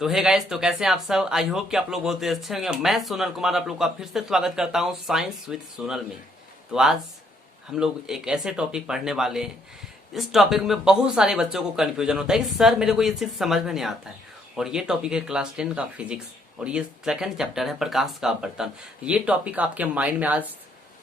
तो hey guys, तो कैसे हैं आप सब। आई होप कि आप लोग बहुत ही अच्छे होंगे। मैं सोनल कुमार आप लोग का फिर से स्वागत करता हूं साइंस विद सोनल में। तो आज हम लोग एक ऐसे टॉपिक पढ़ने वाले हैं। इस टॉपिक में बहुत सारे बच्चों को कंफ्यूजन होता है कि सर मेरे को ये चीज समझ में नहीं आता है। और ये टॉपिक है क्लास 10 का फिजिक्स और ये सेकंड चैप्टर है प्रकाश का अपवर्तन। ये टॉपिक आपके माइंड में आज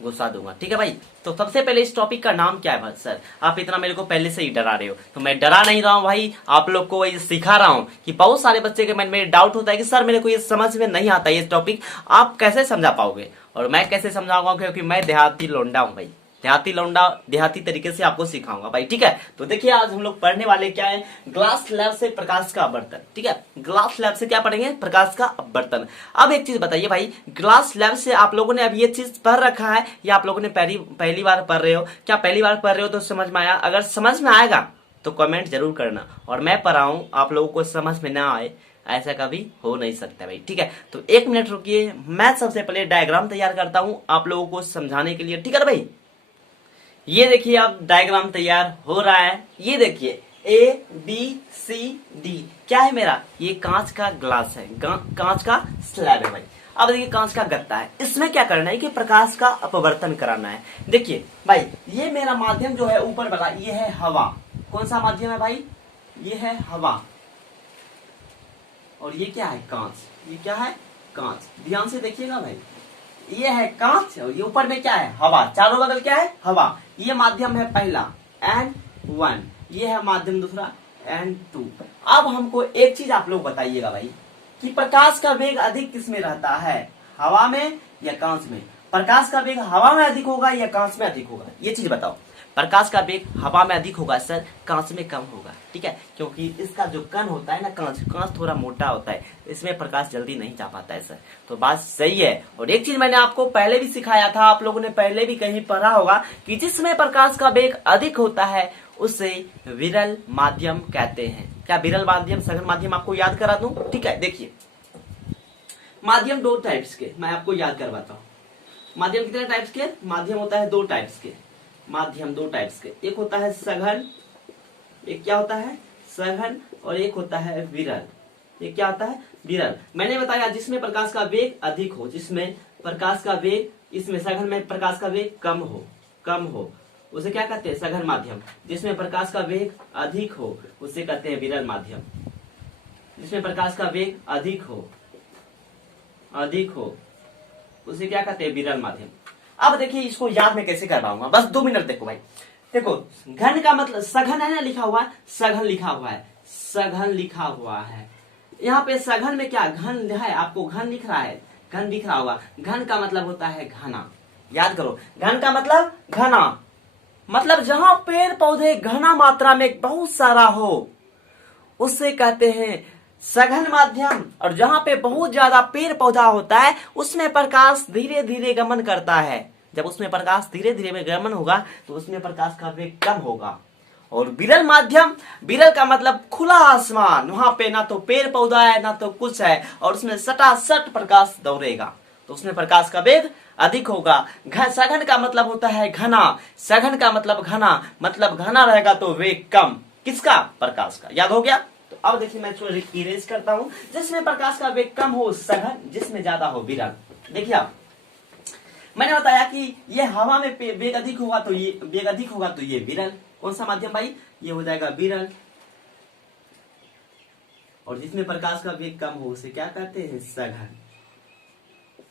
घुसा दूंगा, ठीक है भाई। तो सबसे पहले इस टॉपिक का नाम क्या है भाई सर? आप इतना मेरे को पहले से ही डरा रहे हो। तो मैं डरा नहीं रहा हूँ भाई, आप लोग को वही सिखा रहा हूँ कि बहुत सारे बच्चे के मन में डाउट होता है कि सर मेरे को ये समझ में नहीं आता ये टॉपिक, आप कैसे समझा पाओगे और मैं कैसे समझाऊंगा, क्योंकि मैं देहाती लौंडा हूँ भाई। देहाती लौंडा देहाती तरीके से आपको सिखाऊंगा भाई, ठीक है। तो देखिए आज हम लोग पढ़ने वाले क्या है, ग्लास स्लैब से प्रकाश का अपवर्तन, ठीक है। ग्लास स्लैब से क्या पढ़ेंगे? प्रकाश का अपवर्तन। अब एक चीज बताइए भाई, ग्लास स्लैब से आप लोगों ने अब ये चीज पढ़ रखा है या आप लोगों ने पहली बार पढ़ रहे हो? क्या पहली बार पढ़ रहे हो तो समझ में आया? अगर समझ में आएगा तो कमेंट जरूर करना। और मैं पढ़ाऊं आप लोगों को समझ में ना आए, ऐसा कभी हो नहीं सकता भाई, ठीक है। तो एक मिनट रुकिए, मैं सबसे पहले डायग्राम तैयार करता हूं आप लोगों को समझाने के लिए, ठीक है ना भाई। ये देखिए अब डायग्राम तैयार हो रहा है। ये देखिए ए बी सी डी क्या है मेरा? ये कांच का ग्लास है, कांच का स्लैब है भाई। अब देखिए कांच का गत्ता है, इसमें क्या करना है कि प्रकाश का अपवर्तन कराना है। देखिए भाई ये मेरा माध्यम जो है ऊपर वाला, ये है हवा। कौन सा माध्यम है भाई? ये है हवा। और ये क्या है? कांच। ये क्या है? कांच। ध्यान से देखिएगा भाई, ये है कांच और ये ऊपर में क्या है? हवा। चारों बगल क्या है? हवा। ये माध्यम है पहला N1, ये है माध्यम दूसरा N2। अब हमको एक चीज आप लोग बताइएगा भाई कि प्रकाश का वेग अधिक किस में रहता है, हवा में या कांच में? प्रकाश का वेग हवा में अधिक होगा या कांच में अधिक होगा? ये चीज बताओ। प्रकाश का वेग हवा में अधिक होगा सर, कांच में कम होगा, ठीक है। क्योंकि इसका जो कण होता है ना, कांच थोड़ा मोटा होता है, इसमें प्रकाश जल्दी नहीं जा पाता है सर। तो बात सही है। और एक चीज मैंने आपको पहले भी सिखाया था, आप लोगों ने पहले भी कहीं पढ़ा होगा कि जिसमें प्रकाश का वेग अधिक होता है उसे विरल माध्यम कहते हैं। क्या विरल माध्यम, सघन माध्यम आपको याद करा दूं? ठीक है, देखिए माध्यम दो टाइप्स के मैं आपको याद करवाता हूँ। माध्यम कितने टाइप्स के? माध्यम होता है दो टाइप्स के। माध्यम दो टाइप्स के, एक होता है सघन, एक क्या होता है? सघन। और एक होता है विरल। ये क्या होता है? विरल। मैंने बताया जिसमें प्रकाश का वेग अधिक हो, जिसमें प्रकाश का वेग, इसमें सघन में प्रकाश का वेग कम हो उसे क्या कहते हैं? सघन माध्यम। जिसमें प्रकाश का वेग अधिक हो उसे कहते हैं विरल माध्यम। जिसमें प्रकाश का वेग अधिक हो उसे क्या कहते हैं? विरल माध्यम। अब देखिए इसको याद में कैसे करवाऊंगा, बस 2 मिनट देखो भाई। देखो घन का मतलब सघन है ना, लिखा हुआ है सघन, लिखा हुआ है सघन, लिखा हुआ है यहाँ पे। सघन में क्या घन है? आपको घन लिख रहा है, घन दिख रहा होगा। घन का मतलब होता है घना, याद करो। घन का मतलब घना, मतलब जहां पेड़ पौधे घना मात्रा में बहुत सारा हो उससे कहते हैं सघन माध्यम। और जहां पे बहुत ज्यादा पेड़ पौधा होता है उसमें प्रकाश धीरे धीरे गमन करता है। जब उसमें प्रकाश धीरे धीरे में गमन होगा तो उसमें प्रकाश का वेग कम होगा। और विरल माध्यम, विरल का मतलब खुला आसमान, वहां पे ना तो पेड़ पौधा है ना तो कुछ है और उसमें सटासट प्रकाश दौड़ेगा तो उसमें प्रकाश का वेग अधिक होगा। सघन का मतलब होता है घना, सघन का मतलब घना, मतलब घना रहेगा तो वेग कम। किसका? प्रकाश का। याद हो गया? तो अब देखिए मैं इसको इरेज करता हूं। जिसमें प्रकाश का वेग कम हो सघन, जिसमें ज्यादा हो विरल। देखिए आप, मैंने बताया कि ये हवा में वेग अधिक होगा तो ये विरल। कौन सा माध्यम भाई? ये हो जाएगा विरल। और जिसमें प्रकाश का वेग कम हो उसे क्या कहते हैं? सघन,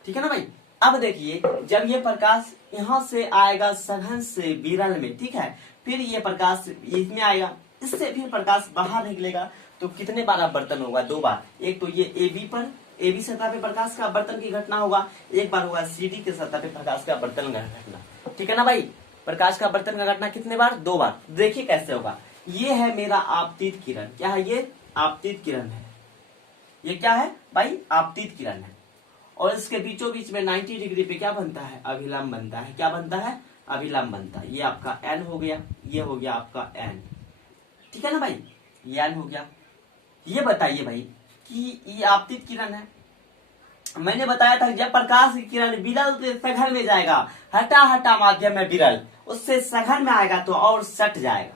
ठीक है ना भाई। अब देखिए जब ये प्रकाश यहां से आएगा सघन से विरल में, ठीक है, फिर ये प्रकाश इसमें आएगा, इससे फिर प्रकाश बाहर निकलेगा तो कितने बार अपवर्तन होगा? 2 बार। एक तो ये एबी सतह पे प्रकाश का अपवर्तन की घटना होगा, एक बार होगा सीडी के सतह पे प्रकाश का अपवर्तन का घटना, ठीक है ना भाई। प्रकाश का अपवर्तन का घटना कितने बार? 2 बार। देखिए कैसे होगा। ये है मेरा आपतित किरण। क्या है ये? आपतित किरण है। ये क्या है भाई? आपतित किरण है। और इसके बीचों बीच में 90 डिग्री पे क्या बनता है? अभिलंब बनता है। क्या बनता है? अभिलंब बनता है। ये आपका एन हो गया, ये हो गया आपका एन, ठीक है ना भाई। ये एन हो गया। ये बताइए भाई कि ये आपतित किरण है। मैंने बताया था जब प्रकाश की किरण विरल से सघन में जाएगा, हटा माध्यम में विरल, उससे सघन में आएगा तो और सट जाएगा।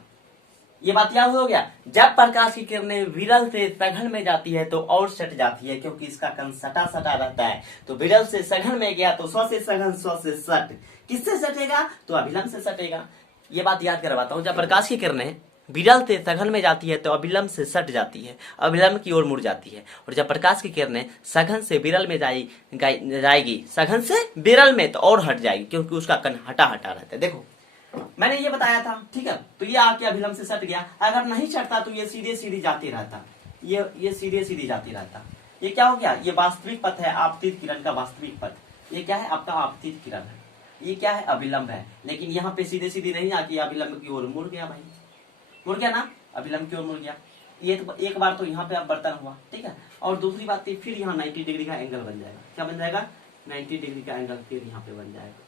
ये बात याद हो गया। जब प्रकाश की किरणें विरल से सघन में जाती है तो और सट जाती है, क्योंकि इसका कण सटा सटा रहता है। तो विरल से सघन में गया तो स्व से सघन, स्व से सट। किससे सटेगा? तो अभिलंब से सटेगा। ये बात याद करवाता हूँ। जब प्रकाश की किरणें विरल से सघन में जाती है तो अभिलंब से सट जाती है, अभिलंब की ओर मुड़ जाती है। और जब प्रकाश की किरणें सघन से विरल में जाएगी, सघन से विरल में, तो और हट जाएगी, क्योंकि उसका कण हटा हटा रहता है। देखो मैंने ये बताया था, ठीक है। तो ये आके अभिलंब से सट गया। अगर नहीं सटता तो ये सीधे सीधे जाते रहता, ये सीधे सीधे जाते रहता। ये क्या हो गया? ये वास्तविक पथ है, आपतित किरण का वास्तविक पथ। ये क्या है? आपका आपतित किरण है। ये क्या है? अभिलंब है। लेकिन यहाँ पे सीधे सीधे नहीं आके अभिलंब की ओर मुड़ गया भाई, मुड़ गया ना, अभिलंब की ओर मुड़ गया। ये तो एक बार तो यहाँ पे अपवर्तन हुआ, ठीक है। और दूसरी बात फिर यहाँ 90 डिग्री का एंगल बन जाएगा। क्या बन जाएगा? 90 डिग्री का एंगल फिर यहाँ पे बन जाएगा,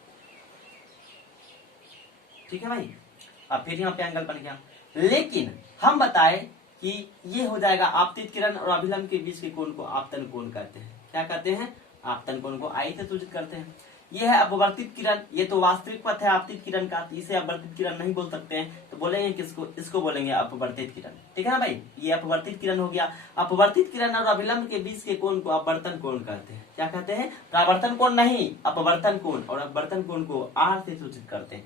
ठीक है भाई। अब फिर यहाँ पे एंगल बन गया। लेकिन हम बताए कि ये हो जाएगा आपतित किरण और अभिलंब के बीच के कोण को आपतन कोण कहते हैं। क्या कहते हैं? आपतन कोण को आई से सूचित करते हैं। ये है अपवर्तित किरण। ये तो वास्तविक पथ है आपतित किरण का, तो इसे अपवर्तित किरण नहीं बोल सकते हैं। तो बोलेंगे किसको? इसको बोलेंगे अपवर्तित किरण, ठीक है ना भाई। ये अपवर्तित किरण हो गया। अपवर्तित किरण और अभिलंब के बीच के कोण को अपवर्तन कोण कहते हैं। क्या कहते हैं? परावर्तन कोण नहीं, अपवर्तन कोण। और अपवर्तन कोण को आर से सूचित करते हैं,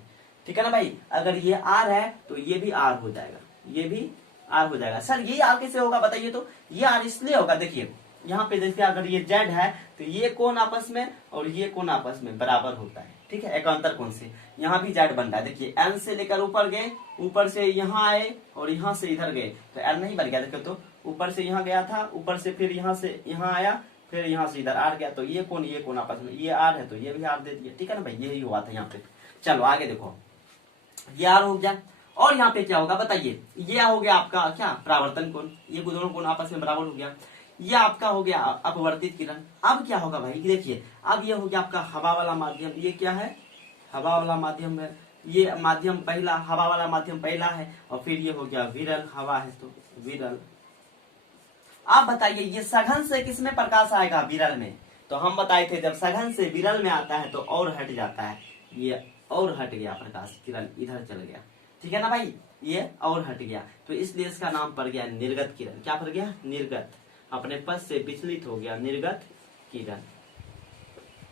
ठीक है ना भाई। अगर ये आर है तो ये भी आर हो जाएगा, ये भी आर हो जाएगा। सर ये आर कैसे होगा बताइए? तो ये आर इसलिए होगा, देखिए यहाँ पे देखिए, अगर ये जेड है तो ये कोण आपस में और ये कोण आपस में बराबर होता है, ठीक है, एकांतर कोण से। यहाँ भी जेड बन रहा है, देखिए एन से लेकर ऊपर गए, ऊपर से यहाँ आए और यहाँ से इधर गए, तो एन नहीं बन गया। देखो तो ऊपर से यहाँ गया था, ऊपर से फिर यहाँ से यहाँ आया, फिर यहाँ से इधर आर गया, तो ये कोण आपस में, ये आर है तो ये भी आर दे दिया, ठीक है ना भाई। यही हुआ था यहाँ पे। चलो आगे देखो, ये आर हो गया। और यहाँ पे क्या होगा बताइए? ये हो गया आपका क्या? परावर्तन कोण। ये दोनों कोण आपस में बराबर हो गया। ये आपका हो गया अपवर्तित किरण। अब क्या होगा भाई? देखिए अब ये हो गया आपका हवा वाला माध्यम। ये क्या है? हवा वाला माध्यम है। ये माध्यम पहला, हवा वाला माध्यम पहला है। और फिर ये हो गया विरल, हवा है तो विरल। आप बताइए ये सघन से किसमें प्रकाश आएगा? विरल में। तो हम बताए थे जब सघन से विरल में आता है तो और हट जाता है। ये और हट गया प्रकाश किरण, इधर चल गया, ठीक है ना भाई। ये और हट गया, तो इसलिए इसका नाम पड़ गया निर्गत किरण। क्या पड़ गया? निर्गत। अपने पथ से विचलित हो गया, निर्गत किरण।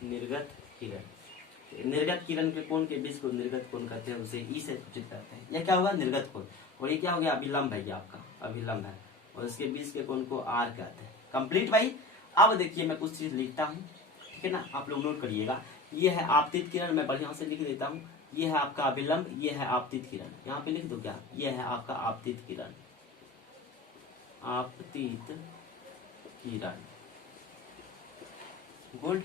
निर्गत किरण, निर्गत किरण के कोण के बीच को निर्गत कोण कहते हैं, उसे ई से सूचित करते हैं। यह क्या होगा? निर्गत कोण। और ये क्या हो गया? अभिलंब है, ये आपका अभिलंब है, और इसके बीच के कोण को आर कहते हैं। कंप्लीट भाई। अब देखिए मैं कुछ चीज लिखता हूँ, ठीक है ना, आप लोग नोट करिएगा। ये है आपतित किरण, मैं बढ़िया से लिख देता हूँ। ये है आपका अभिलंब, ये है आपतित किरण। यहाँ पे लिख दो क्या? ये है आपका आपतित किरण, आपतित किरण, गुड।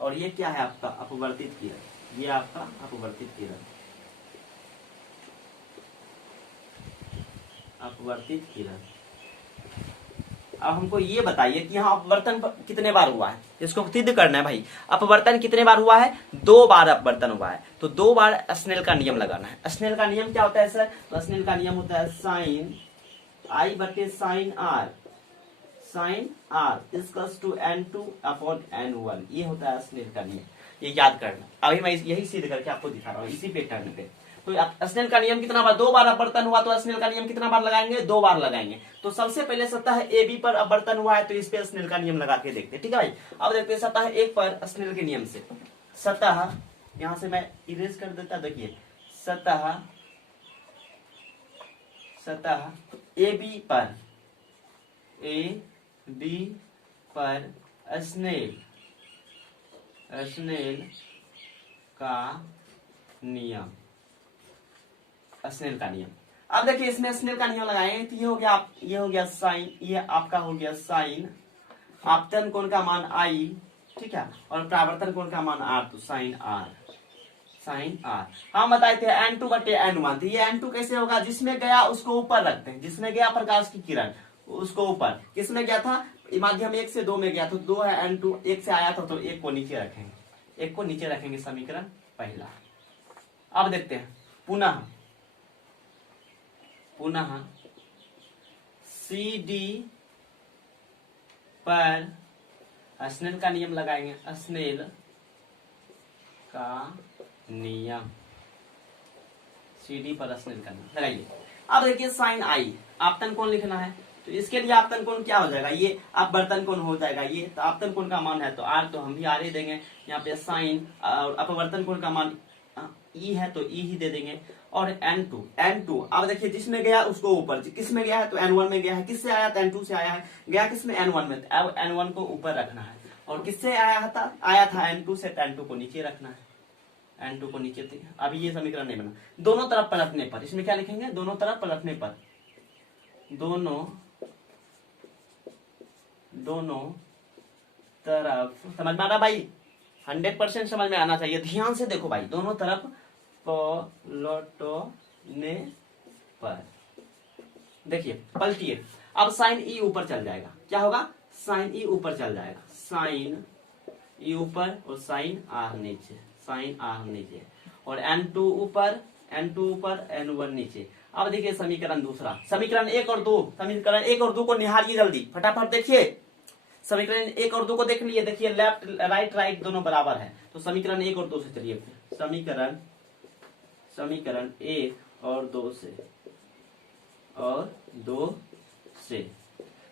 और ये क्या है आपका? अपवर्तित किरण। ये आपका अपवर्तित किरण, अपवर्तित किरण। अब हमको ये बताइए कि यहाँ अपवर्तन कितने बार हुआ है, इसको सिद्ध करना है भाई। अपवर्तन कितने बार हुआ है? 2 बार अपवर्तन हुआ है। तो 2 बार स्नेल का नियम लगाना है। स्नेल का नियम क्या होता है सर? तो स्नेल का नियम होता है साइन आई बटे sine r, sine r equals to n2 upon n1। ये होता है स्नेल का नियम, ये याद करना। अभी मैं यही सिद्ध करके आपको दिखा रहा हूँ इसी पैटर्न पे। तो स्नेल का नियम कितना बार? 2 बार अपवर्तन हुआ, तो स्नेल का नियम कितना बार लगाएंगे? 2 बार लगाएंगे। तो सबसे पहले सतह AB पर अपवर्तन हुआ है, तो इस पे स्नेल का नियम लगा के देखते हैं, ठीक है भाई। अब देखते हैं सतह 1 पर स्नेल के नियम से। सतह, यहां से मैं इरेज कर देता, देखिए सतह AB पर, AB पर स्नेल का नियम, स्नेल का नियम। अब देखिए इसमें स्नेल का नियम लगाएंगे तो ये हो गया साइन, ये आपका हो गया साइन, आपतन कोण का मान आई, ठीक है, और परावर्तन कोण का मान आर, तो साइन आर, साइन आर। हम बताए थे n2 बटे n1। तो ये n2 कैसे होगा? जिसमें गया उसको ऊपर रखते हैं, जिसमें गया प्रकाश की किरण उसको ऊपर। किसमें गया था? माध्यम 1 से 2 में गया, तो 2 है n2, 1 से आया था तो 1 को नीचे रखेंगे, 1 को नीचे रखेंगे, समीकरण पहला। अब देखते हैं पुनः CD पर स्नेल का नियम लगाएंगे, स्नेल का नियम, CD पर स्नेल का नियम लगाइए। अब देखिए साइन आई आपतन कोण लिखना है, तो इसके लिए आपतन कोण क्या हो जाएगा, ये अपवर्तन कोण हो जाएगा ये, तो आपतन कोण का मान है तो आर, तो हम भी आर ही देंगे यहाँ पे साइन, और अपवर्तन कोण का मान ई है तो ई ही दे देंगे। और N2 अब देखिए जिसमें गया उसको ऊपर, किसमें गया है तो N1 में गया है, किससे आया तो N2 से आया है, गया किसमें N1 में, अब N1 को ऊपर रखना है, और किससे आया था N2 से, N2 को नीचे रखना है, N2 को नीचे। अभी ये समीकरण नहीं बना, दोनों तरफ पलटने पर, इसमें क्या लिखेंगे, दोनों तरफ पलटने पर, दोनों तरफ, समझ में आ रहा भाई, 100% समझ में आना चाहिए, ध्यान से देखो भाई, दोनों तरफ पलटने पर, देखिए पलटिए, अब साइन ई ऊपर चल जाएगा, क्या होगा, साइन ई ऊपर चल जाएगा, साइन ई ऊपर और साइन आर नीचे, साइन आर नीचे, और N2 ऊपर, N1 नीचे। अब देखिए समीकरण दूसरा, समीकरण 1 और 2, समीकरण 1 और 2 को निहारिए जल्दी फटाफट, देखिए समीकरण 1 और 2 को देख लिए, देखिए लेफ्ट राइट दोनों बराबर है, तो समीकरण 1 और 2 से चलिए, समीकरण 1 और 2 से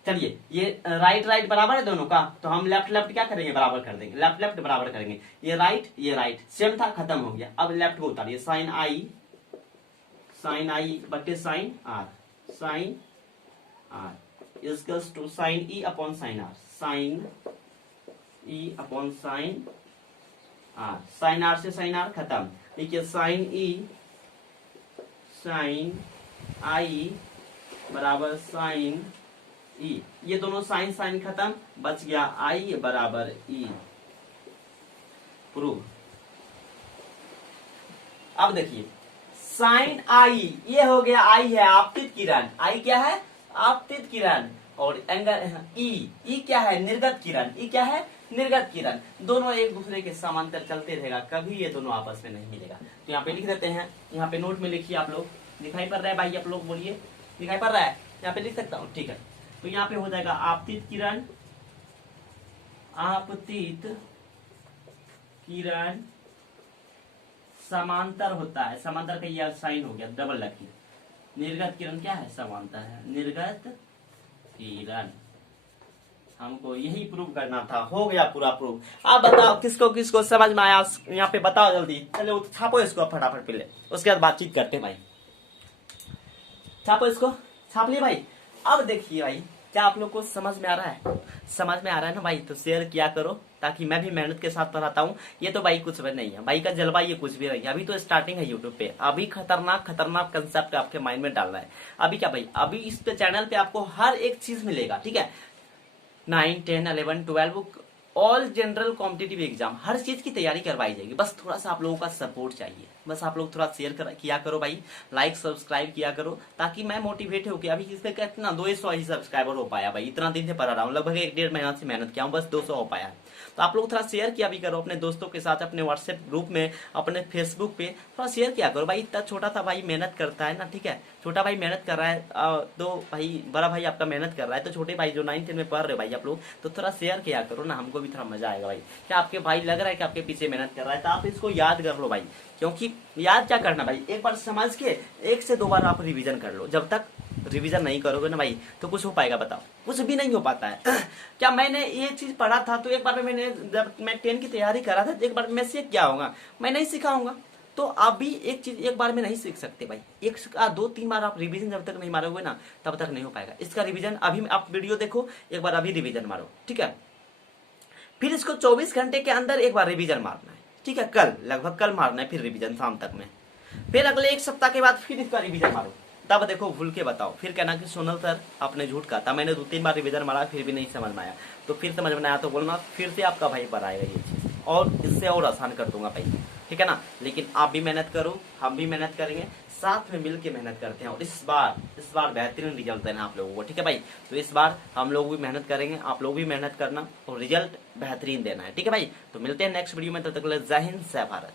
चलिए, ये राइट बराबर है दोनों का, तो हम लेफ्ट क्या करेंगे, बराबर कर देंगे, लेफ्ट बराबर करेंगे, ये राइट सेम था, खत्म हो गया। अब लेफ्ट को उतारिए, साइन आई बटे sine r equals to sine e upon sine r, sine e upon sine r से साइन आर खत्म, देखिए साइन आई बराबर साइन ई, ये दोनों साइन खत्म, बच गया आई बराबर ई, प्रूव। अब देखिए साइन आई, ये हो गया, आई है आपतित किरण, आई क्या है, आपतित किरण, और एंगल ई क्या है, निर्गत किरण, ई क्या है, निर्गत किरण, दोनों एक दूसरे के समांतर चलते रहेगा, कभी ये दोनों आपस में नहीं मिलेगा। तो यहाँ पे लिख देते हैं, यहाँ पे नोट में लिखिए आप लोग, दिखाई पड़ रहा है भाई, आप लोग बोलिए दिखाई पड़ रहा है, यहाँ पे लिख सकता हूँ, ठीक है। तो यहाँ पे हो जाएगा आपतित किरण समांतर होता है, समांतर का ये साइन हो गया, डबल लकीर, निर्गत किरण क्या है, समांतर है, निर्गत किरण, हमको यही प्रूव करना था, हो गया पूरा प्रूव। आप बताओ किसको समझ में आया, यहाँ पे बताओ जल्दी, चलो छापो इसको फटाफट पहले, उसके बाद बातचीत करते हैं भाई, छापो इसको, छाप लिए भाई। अब देखिए भाई, क्या आप लोग को समझ में आ रहा है, समझ में आ रहा है ना भाई, तो शेयर किया करो, ताकि मैं भी मेहनत के साथ पढ़ाता हूँ। ये तो भाई कुछ भी नहीं है, भाई का जलवा ये कुछ भी नहीं है, अभी तो स्टार्टिंग है यूट्यूब पे, अभी खतरनाक कंसेप्ट आपके माइंड में डालना है। अभी क्या भाई, अभी इस पे चैनल पे आपको हर एक चीज मिलेगा, ठीक है, 9, 10, 11, 12 ऑल जनरल कॉम्पिटिटिव एग्जाम, हर चीज की तैयारी करवाई जाएगी, बस थोड़ा सा आप लोगों का सपोर्ट चाहिए, बस आप लोग थोड़ा शेयर किया करो भाई, लाइक सब्सक्राइब किया करो, ताकि मैं मोटिवेट हो गया। अभी किसने कितना 200 ही सब्सक्राइबर हो पाया भाई, इतना दिन से पढ़ा रहा हूँ, लगभग 1-1.5 महीना से मेहनत किया हूँ, बस 200 हो पाया। तो आप लोग थोड़ा शेयर किया भी करो अपने दोस्तों के साथ, अपने व्हाट्सएप ग्रुप में, अपने फेसबुक पे थोड़ा शेयर किया करो भाई, इतना छोटा सा भाई मेहनत करता है ना, ठीक है, छोटा भाई मेहनत कर रहा है, तो भाई बड़ा भाई आपका मेहनत कर रहा है, तो छोटे भाई जो 9, 10 में पढ़ रहे भाई आप लोग, तो थोड़ा शेयर किया करो ना, हमको भी थोड़ा मजा आएगा भाई। क्या आपके भाई लग रहा है कि आपके पीछे मेहनत कर रहा है, तो आप इसको याद कर लो भाई, क्योंकि याद क्या करना भाई, एक बार समझ के 1 से 2 बार आप रिवीजन कर लो, जब तक रिवीजन नहीं करोगे ना भाई, तो कुछ हो पाएगा, बताओ, कुछ भी नहीं हो पाता है। क्या मैंने ये चीज पढ़ा था, तो एक बार में मैंने, जब मैं 10 की तैयारी कर रहा था, एक बार में सीख क्या होगा, मैं नहीं सिखाऊंगा, तो आप भी एक चीज एक बार में नहीं सीख सकते भाई, 1-2-3 बार आप रिवीजन जब तक नहीं मारोगे ना, तब तक नहीं हो पाएगा। इसका रिवीजन अभी आप वीडियो देखो, एक बार अभी रिवीजन मारो, ठीक है, फिर इसको 24 घंटे के अंदर एक बार रिवीजन मारना है, ठीक है, लगभग कल मारना है, फिर रिवीजन शाम तक में, फिर अगले 1 सप्ताह के बाद फिर इसका रिवीजन मारो, तब देखो भूल के बताओ, फिर कहना कि सोनल सर आपने झूठ कहा था, मैंने 2-3 बार रिवीजन मारा फिर भी नहीं समझ में आया, तो फिर समझ में आया तो बोलना, फिर से आपका भाई पर आएगा ये चीज, और इससे और आसान कर दूंगा भाई, ठीक है ना। लेकिन आप भी मेहनत करो, हम भी मेहनत करेंगे, साथ में मिलकर मेहनत करते हैं, और इस बार बेहतरीन रिजल्ट देना आप लोगों को, ठीक है भाई। तो इस बार हम लोग भी मेहनत करेंगे, आप लोग भी मेहनत करना, और रिजल्ट बेहतरीन देना है, ठीक है भाई। तो मिलते हैं नेक्स्ट वीडियो में, तब तक के लिए जय हिंद, जय भारत।